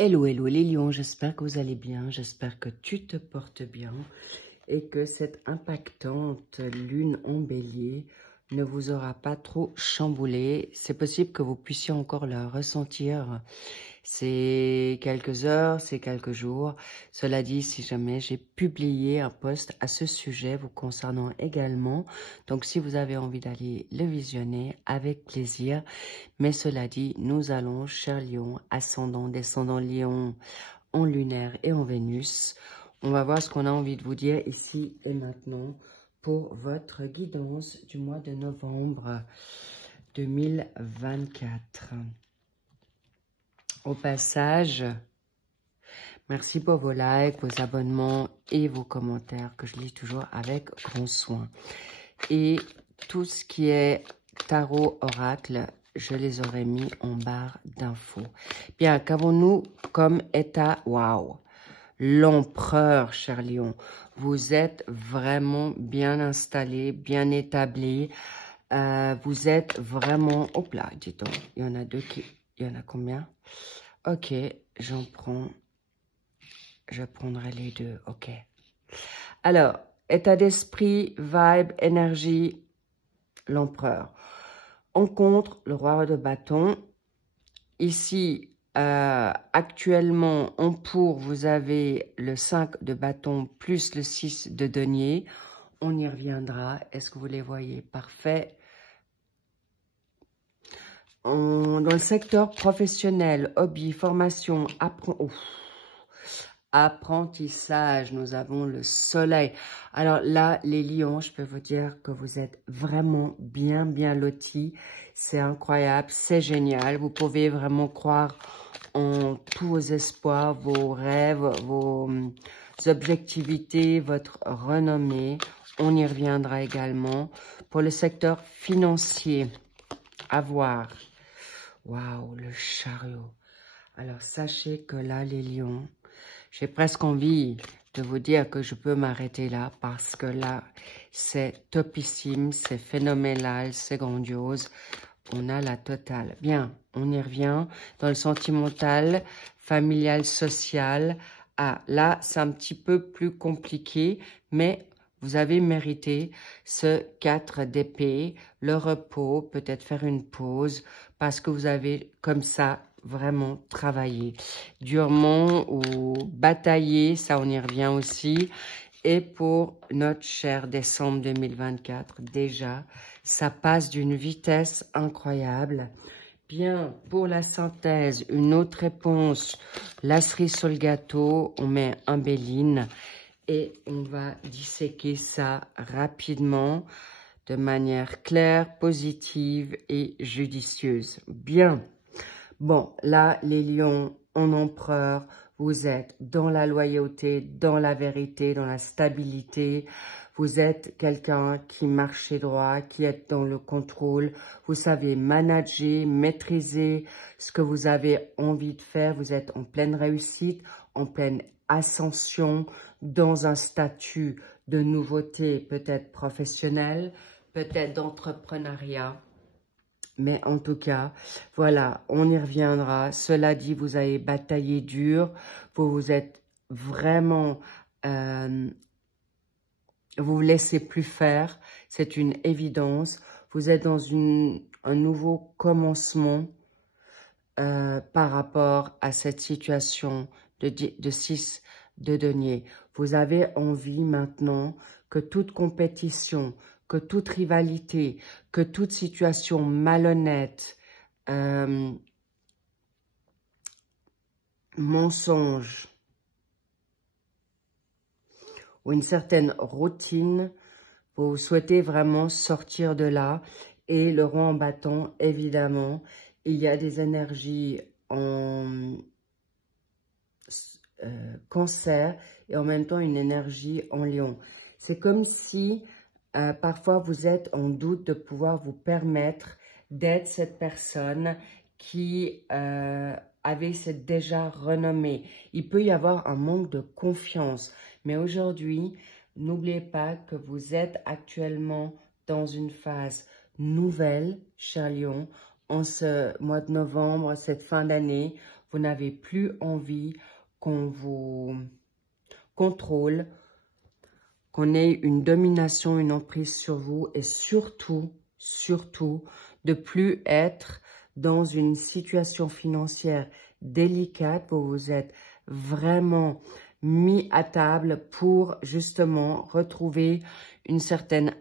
Hello, hello les lions, j'espère que vous allez bien, j'espère que tu te portes bien et que cette impactante lune en bélier ne vous aura pas trop chamboulé. C'est possible que vous puissiez encore la ressentir. C'est quelques heures, c'est quelques jours. Cela dit, si jamais j'ai publié un post à ce sujet vous concernant également, donc si vous avez envie d'aller le visionner, avec plaisir. Mais cela dit, nous allons, chers lions, ascendant, descendant lion, en lunaire et en Vénus. On va voir ce qu'on a envie de vous dire ici et maintenant pour votre guidance du mois de novembre 2024. Au passage, merci pour vos likes, vos abonnements et vos commentaires que je lis toujours avec grand soin. Et tout ce qui est tarot, oracle, je les aurais mis en barre d'infos. Bien, qu'avons-nous comme état? Waouh! L'empereur, cher lion. Vous êtes vraiment bien installé, bien établi. Vous êtes vraiment... Hop là, dis donc. Il y en a deux qui... Il y en a combien? Ok, j'en prends. Je prendrai les deux, ok. Alors, état d'esprit, vibe, énergie, l'empereur. On contre le roi de bâton. Ici, actuellement, en pour, vous avez le 5 de bâton plus le 6 de denier. On y reviendra. Est-ce que vous les voyez? Parfait. Dans le secteur professionnel, hobby, formation, apprentissage, nous avons le soleil. Alors là, les lions, je peux vous dire que vous êtes vraiment bien lotis. C'est incroyable, c'est génial. Vous pouvez vraiment croire en tous vos espoirs, vos rêves, vos objectivités, votre renommée. On y reviendra également. Pour le secteur financier, à voir. Waouh, le chariot. Alors, sachez que là, les lions, j'ai presque envie de vous dire que je peux m'arrêter là parce que là, c'est topissime, c'est phénoménal, c'est grandiose. On a la totale. Bien, on y revient dans le sentimental, familial, social. Ah, là, c'est un petit peu plus compliqué, mais vous avez mérité ce 4 d'épée, le repos, peut-être faire une pause, parce que vous avez comme ça vraiment travaillé. Durement ou bataillé, ça on y revient aussi. Et pour notre cher décembre 2024, déjà, ça passe d'une vitesse incroyable. Bien, pour la synthèse, une autre réponse, la cerise sur le gâteau, on met un béline. Et on va disséquer ça rapidement, de manière claire, positive et judicieuse. Bien. Bon, là, les lions en empereur, vous êtes dans la loyauté, dans la vérité, dans la stabilité. Vous êtes quelqu'un qui marche droit, qui est dans le contrôle. Vous savez manager, maîtriser ce que vous avez envie de faire. Vous êtes en pleine réussite, en pleine ascension, dans un statut de nouveauté, peut-être professionnel, peut-être d'entrepreneuriat. Mais en tout cas, voilà, on y reviendra. Cela dit, vous avez bataillé dur. Vous vous êtes vraiment... vous vous laissez plus faire. C'est une évidence. Vous êtes dans un nouveau commencement par rapport à cette situation de 6 de denier. Vous avez envie maintenant que toute compétition, que toute rivalité, que toute situation malhonnête, mensonge ou une certaine routine, vous souhaitez vraiment sortir de là. Et le roi en bâton, évidemment, il y a des énergies en cancer et en même temps une énergie en lion. C'est comme si parfois vous êtes en doute de pouvoir vous permettre d'être cette personne qui avait cette déjà renommée. Il peut y avoir un manque de confiance, mais aujourd'hui, n'oubliez pas que vous êtes actuellement dans une phase nouvelle, cher lion, en ce mois de novembre, cette fin d'année. Vous n'avez plus envie qu'on vous contrôle, qu'on ait une domination, une emprise sur vous et surtout, de plus être dans une situation financière délicate. Vous vous êtes vraiment mis à table pour justement retrouver une certaine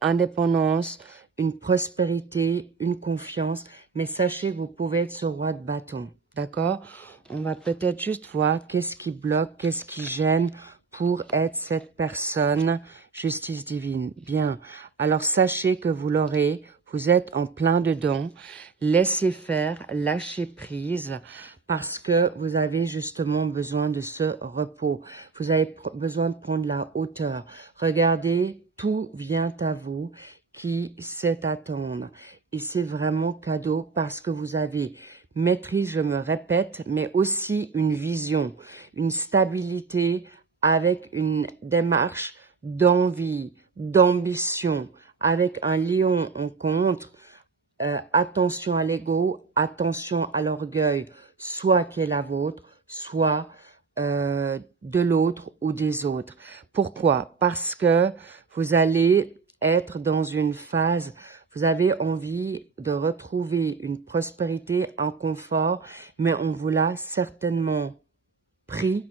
indépendance, une prospérité, une confiance. Mais sachez que vous pouvez être ce roi de bâton, d'accord? On va peut-être juste voir qu'est-ce qui bloque, qu'est-ce qui gêne pour être cette personne, justice divine. Bien, alors sachez que vous l'aurez, vous êtes en plein dedans. Laissez faire, lâchez prise parce que vous avez justement besoin de ce repos. Vous avez besoin de prendre la hauteur. Regardez, tout vient à vous qui sait attendre. Et c'est vraiment cadeau parce que vous avez maîtrise, je me répète, mais aussi une vision, une stabilité avec une démarche d'envie, d'ambition, avec un lion en contre. Attention à l'ego, attention à l'orgueil, soit qui est la vôtre, soit de l'autre ou des autres. Pourquoi? Parce que vous allez être dans une phase, vous avez envie de retrouver une prospérité, un confort, mais on vous l'a certainement pris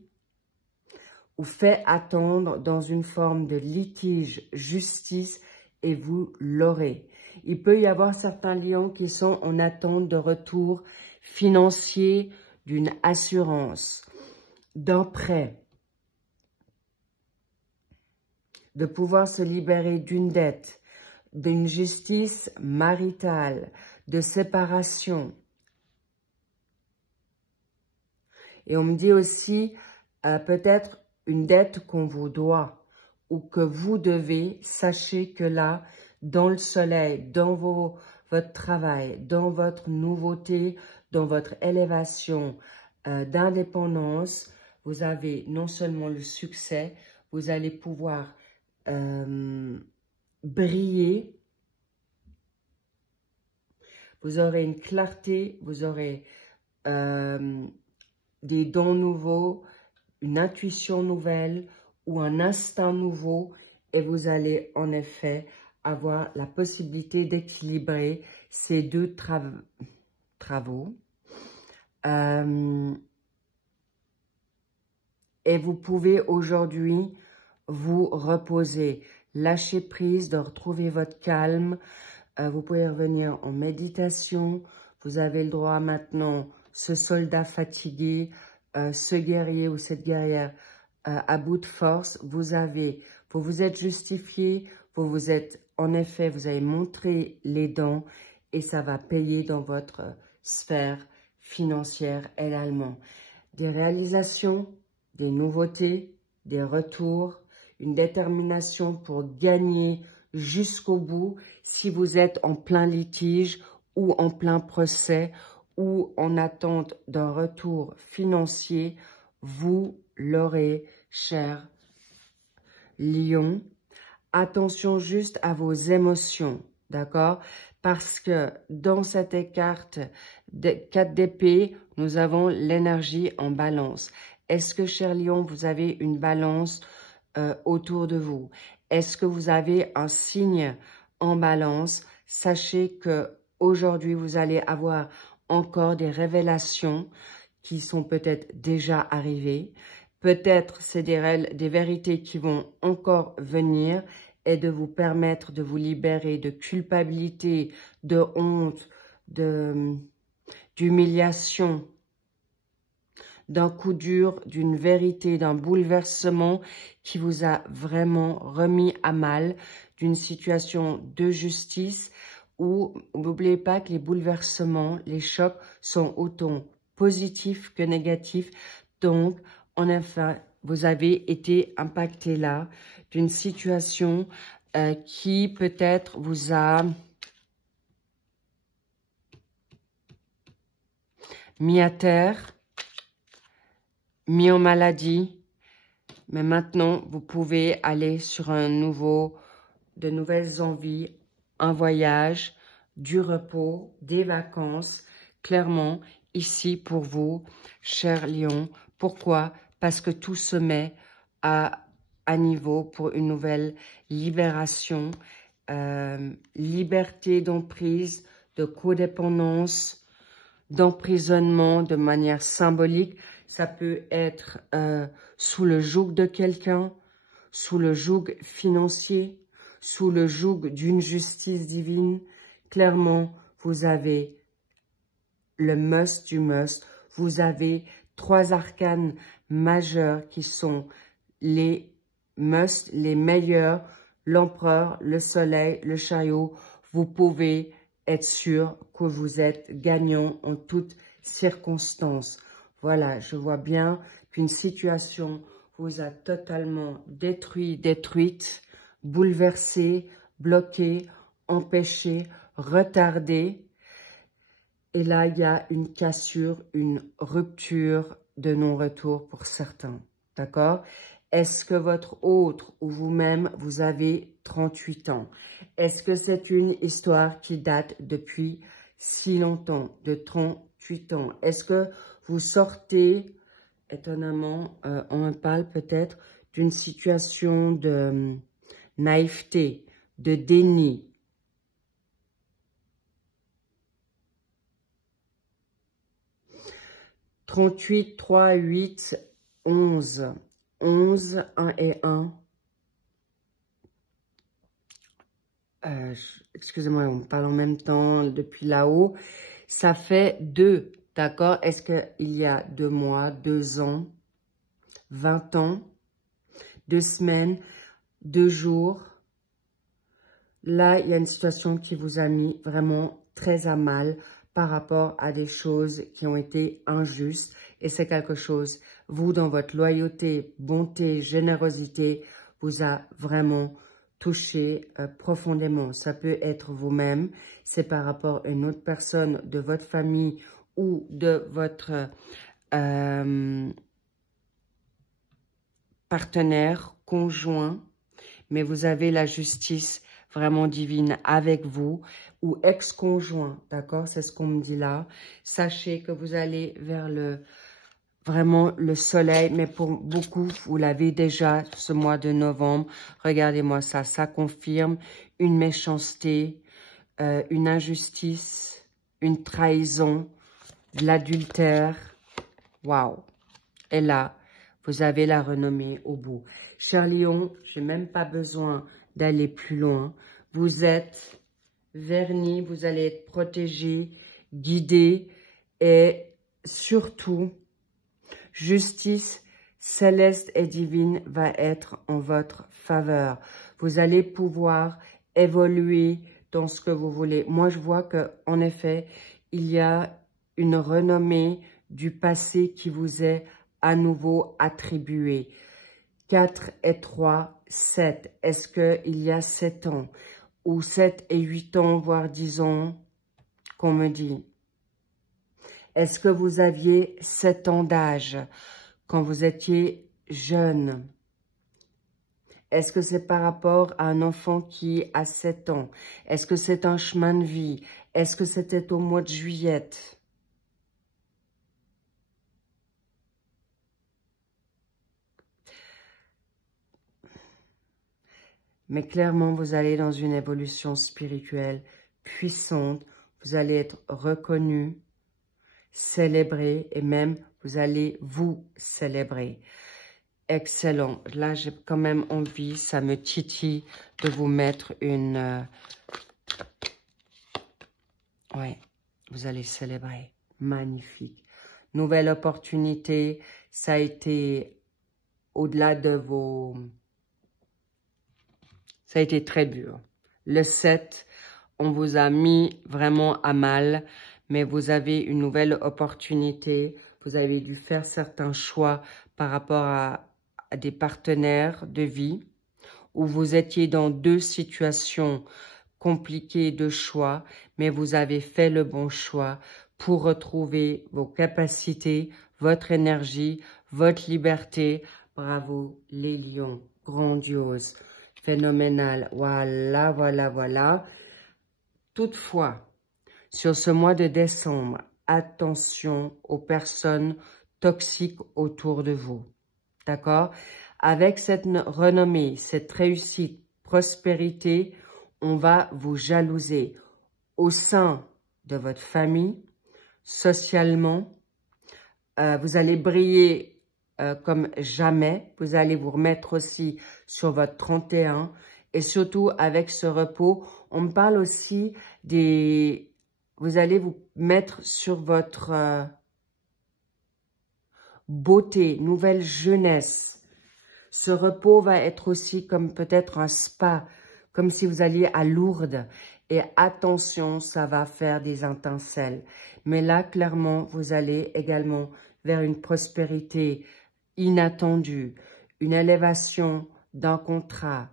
ou fait attendre dans une forme de litige, justice, et vous l'aurez. Il peut y avoir certains lions qui sont en attente de retour financier, d'une assurance, d'un prêt, de pouvoir se libérer d'une dette, d'une justice maritale, de séparation. Et on me dit aussi peut-être une dette qu'on vous doit ou que vous devez. Sachez que là, dans le soleil, dans votre travail, dans votre nouveauté, dans votre élévation d'indépendance, vous avez non seulement le succès, vous allez pouvoir briller, vous aurez une clarté, vous aurez des dons nouveaux, une intuition nouvelle ou un instinct nouveau et vous allez en effet avoir la possibilité d'équilibrer ces deux travaux. Et vous pouvez aujourd'hui vous reposer, lâcher prise, de retrouver votre calme. Vous pouvez revenir en méditation. Vous avez le droit maintenant, ce soldat fatigué, ce guerrier ou cette guerrière à bout de force, vous vous êtes justifié, vous êtes, en effet, vous avez montré les dents et ça va payer dans votre sphère financière également. Des réalisations, des nouveautés, des retours, une détermination pour gagner jusqu'au bout si vous êtes en plein litige ou en plein procès ou en attente d'un retour financier, vous l'aurez, cher Lion. Attention juste à vos émotions, d'accord? Parce que dans cette carte de 4 d'épée, nous avons l'énergie en balance. Est-ce que, cher Lion, vous avez une balance autour de vous? Est-ce que vous avez un signe en balance? Sachez que aujourd'hui, vous allez avoir encore des révélations qui sont peut-être déjà arrivées. Peut-être c'est des vérités qui vont encore venir et de vous permettre de vous libérer de culpabilité, de honte, d'humiliation, d'un coup dur, d'une vérité, d'un bouleversement qui vous a vraiment remis à mal, d'une situation de justice où, n'oubliez pas que les bouleversements, les chocs sont autant positifs que négatifs. Donc, en effet, vous avez été impacté là d'une situation qui peut-être vous a mis à terre, mis en maladie. Mais maintenant, vous pouvez aller sur de nouvelles envies, un voyage, du repos, des vacances. Clairement, ici pour vous, cher Lion. Pourquoi? Parce que tout se met à niveau pour une nouvelle libération, liberté d'emprise, de codépendance, d'emprisonnement de manière symbolique. Ça peut être sous le joug de quelqu'un, sous le joug financier, sous le joug d'une justice divine. Clairement, vous avez le must du must. Vous avez 3 arcanes majeurs qui sont les must, les meilleurs, l'empereur, le soleil, le chariot. Vous pouvez être sûr que vous êtes gagnant en toutes circonstances. Voilà, je vois bien qu'une situation vous a totalement détruite, bouleversée, bloquée, empêchée, retardée. Et là, il y a une cassure, une rupture de non-retour pour certains. D'accord? Est-ce que votre autre ou vous-même, vous avez 38 ans? Est-ce que c'est une histoire qui date depuis si longtemps, de 38 ans? Est-ce que vous sortez, étonnamment, on me parle peut-être d'une situation de naïveté, de déni? « 38, 3, 8, 11. 11, 1 et 1. Excusez-moi, on parle en même temps depuis là-haut. Ça fait 2, d'accord? Est-ce qu'il y a 2 mois, 2 ans, 20 ans, 2 semaines, 2 jours? Là, il y a une situation qui vous a mis vraiment très à mal par rapport à des choses qui ont été injustes. Et c'est quelque chose, vous, dans votre loyauté, bonté, générosité, vous a vraiment touché profondément. Ça peut être vous-même, c'est par rapport à une autre personne de votre famille ou de votre partenaire, conjoint, mais vous avez la justice vraiment divine avec vous, ou ex-conjoint, d'accord? C'est ce qu'on me dit là. Sachez que vous allez vers vraiment le soleil, mais pour beaucoup, vous l'avez déjà ce mois de novembre. Regardez-moi ça, ça confirme une méchanceté, une injustice, une trahison, de l'adultère. Waouh! Et là, vous avez la renommée au bout. Cher Lion, je n'ai même pas besoin d'aller plus loin. Vous êtes verni, vous allez être protégé, guidé et surtout, justice céleste et divine va être en votre faveur. Vous allez pouvoir évoluer dans ce que vous voulez. Moi, je vois que, en effet, il y a une renommée du passé qui vous est à nouveau attribuée. 4 et 3, 7. Est-ce qu'il y a 7 ans ou 7 et 8 ans, voire 10 ans qu'on me dit? Est-ce que vous aviez 7 ans d'âge quand vous étiez jeune? Est-ce que c'est par rapport à un enfant qui a 7 ans? Est-ce que c'est un chemin de vie? Est-ce que c'était au mois de juillet? Mais clairement, vous allez dans une évolution spirituelle puissante. Vous allez être reconnu, célébré et même vous allez vous célébrer. Excellent. Là, j'ai quand même envie, ça me titille de vous mettre une... Ouais, vous allez célébrer. Magnifique. Nouvelle opportunité. Ça a été au-delà de vos... Ça a été très dur. Le 7, on vous a mis vraiment à mal, mais vous avez une nouvelle opportunité. Vous avez dû faire certains choix par rapport à des partenaires de vie où vous étiez dans 2 situations compliquées de choix, mais vous avez fait le bon choix pour retrouver vos capacités, votre énergie, votre liberté. Bravo les lions, grandiose. Phénoménal. Voilà. Toutefois, sur ce mois de décembre, attention aux personnes toxiques autour de vous. D'accord? Avec cette renommée, cette réussite, prospérité, on va vous jalouser au sein de votre famille, socialement. Vous allez briller comme jamais. Vous allez vous remettre aussi sur votre 31. Et surtout, avec ce repos, on me parle aussi des... Vous allez vous mettre sur votre beauté, nouvelle jeunesse. Ce repos va être aussi comme peut-être un spa, comme si vous alliez à Lourdes. Et attention, ça va faire des étincelles. Mais là, clairement, vous allez également vers une prospérité inattendue, une élévation d'un contrat,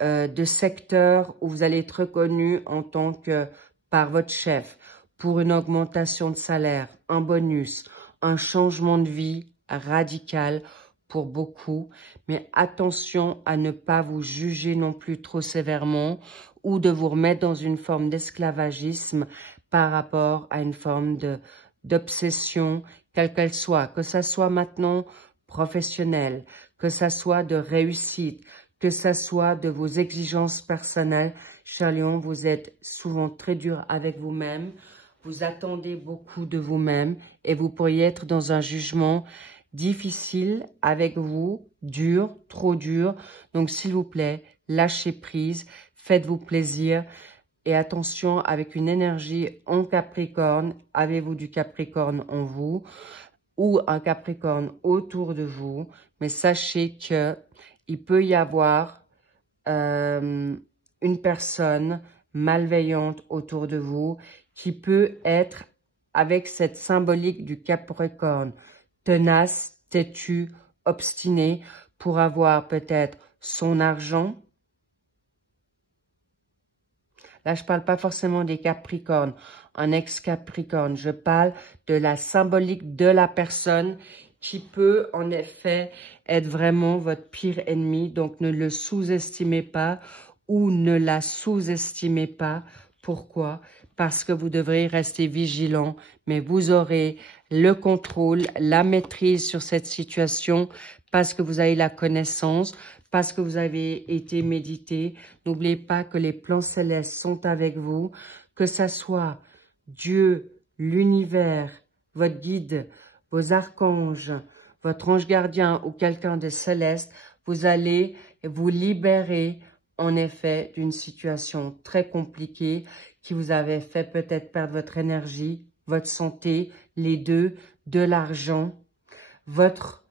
de secteur où vous allez être reconnu en tant que par votre chef pour une augmentation de salaire, un bonus, un changement de vie radical pour beaucoup. Mais attention à ne pas vous juger non plus trop sévèrement ou de vous remettre dans une forme d'esclavagisme par rapport à une forme d'obsession, quelle qu'elle soit, que ça soit maintenant professionnelle, que ça soit de réussite, que ça soit de vos exigences personnelles. Cher Lion, vous êtes souvent très dur avec vous-même, vous attendez beaucoup de vous-même et vous pourriez être dans un jugement difficile avec vous, dur, trop dur. Donc, s'il vous plaît, lâchez prise, faites-vous plaisir. Et attention, avec une énergie en Capricorne, avez-vous du Capricorne en vous ou un Capricorne autour de vous, mais sachez que il peut y avoir une personne malveillante autour de vous qui peut être avec cette symbolique du Capricorne, tenace, têtu, obstiné, pour avoir peut-être son argent. Là, je ne parle pas forcément des Capricornes, un ex-Capricorne. Je parle de la symbolique de la personne qui peut en effet être vraiment votre pire ennemi. Donc, ne le sous-estimez pas ou ne la sous-estimez pas. Pourquoi? Parce que vous devrez rester vigilant, mais vous aurez le contrôle, la maîtrise sur cette situation parce que vous avez la connaissance, parce que vous avez été médité. N'oubliez pas que les plans célestes sont avec vous, que ça soit Dieu, l'univers, votre guide, vos archanges, votre ange gardien ou quelqu'un de céleste, vous allez vous libérer en effet d'une situation très compliquée qui vous avait fait peut-être perdre votre énergie, votre santé, les deux, de l'argent, votre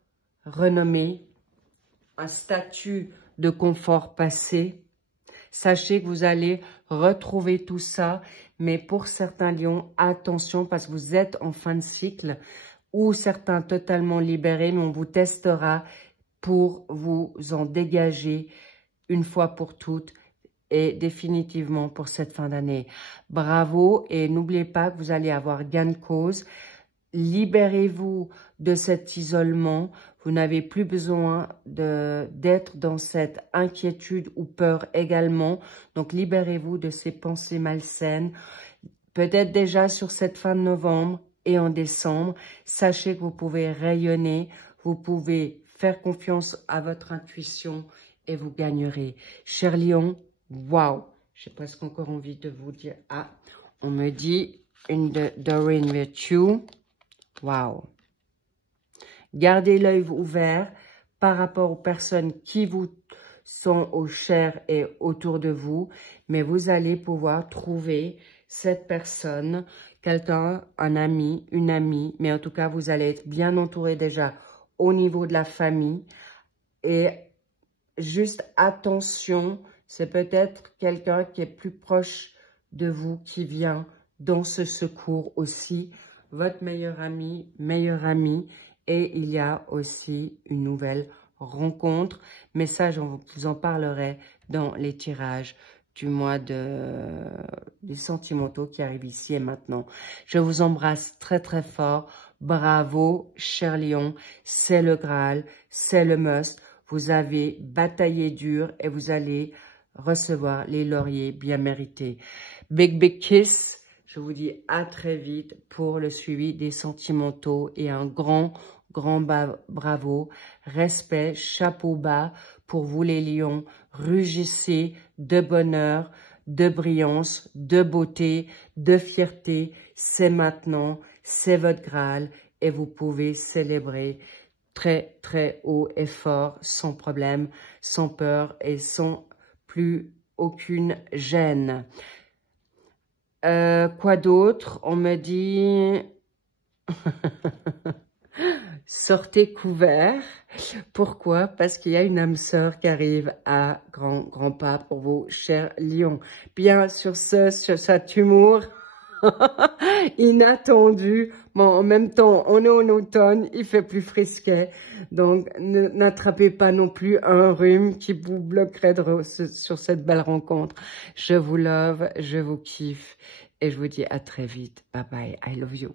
renommée, un statut de confort passé. Sachez que vous allez retrouver tout ça, mais pour certains lions, attention parce que vous êtes en fin de cycle ou certains totalement libérés, mais on vous testera pour vous en dégager une fois pour toutes et définitivement pour cette fin d'année. Bravo et n'oubliez pas que vous allez avoir gain de cause. Libérez-vous de cet isolement. Vous n'avez plus besoin d'être dans cette inquiétude ou peur également. Donc, libérez-vous de ces pensées malsaines. Peut-être déjà sur cette fin de novembre et en décembre, sachez que vous pouvez rayonner. Vous pouvez faire confiance à votre intuition et vous gagnerez. Cher Lion, waouh! J'ai presque encore envie de vous dire, ah, on me dit une de Doreen Virtue. Waouh! Gardez l'œil ouvert par rapport aux personnes qui vous sont au cher et autour de vous, mais vous allez pouvoir trouver cette personne, quelqu'un, un ami, une amie, mais en tout cas, vous allez être bien entouré déjà au niveau de la famille. Et juste attention, c'est peut-être quelqu'un qui est plus proche de vous qui vient dans ce secours aussi. Votre meilleur ami, meilleure amie. Et il y a aussi une nouvelle rencontre. Mais ça, je vous en parlerai dans les tirages du mois des sentimentaux qui arrivent ici et maintenant. Je vous embrasse très très fort. Bravo, cher Lion. C'est le Graal, c'est le must. Vous avez bataillé dur et vous allez recevoir les lauriers bien mérités. Big, big kiss. Je vous dis à très vite pour le suivi des sentimentaux et un grand bravo, respect, chapeau bas pour vous les lions. Rugissez de bonheur, de brillance, de beauté, de fierté. C'est maintenant, c'est votre Graal et vous pouvez célébrer très très haut et fort, sans problème, sans peur et sans plus aucune gêne. Quoi d'autre? On me dit... Sortez couverts. Pourquoi? Parce qu'il y a une âme sœur qui arrive à grands pas pour vos chers lions. Bien sur cet humour inattendu. Bon, en même temps, on est en automne, il fait plus frisquet. Donc, n'attrapez pas non plus un rhume qui vous bloquerait sur cette belle rencontre. Je vous love, je vous kiffe et je vous dis à très vite. Bye bye, I love you.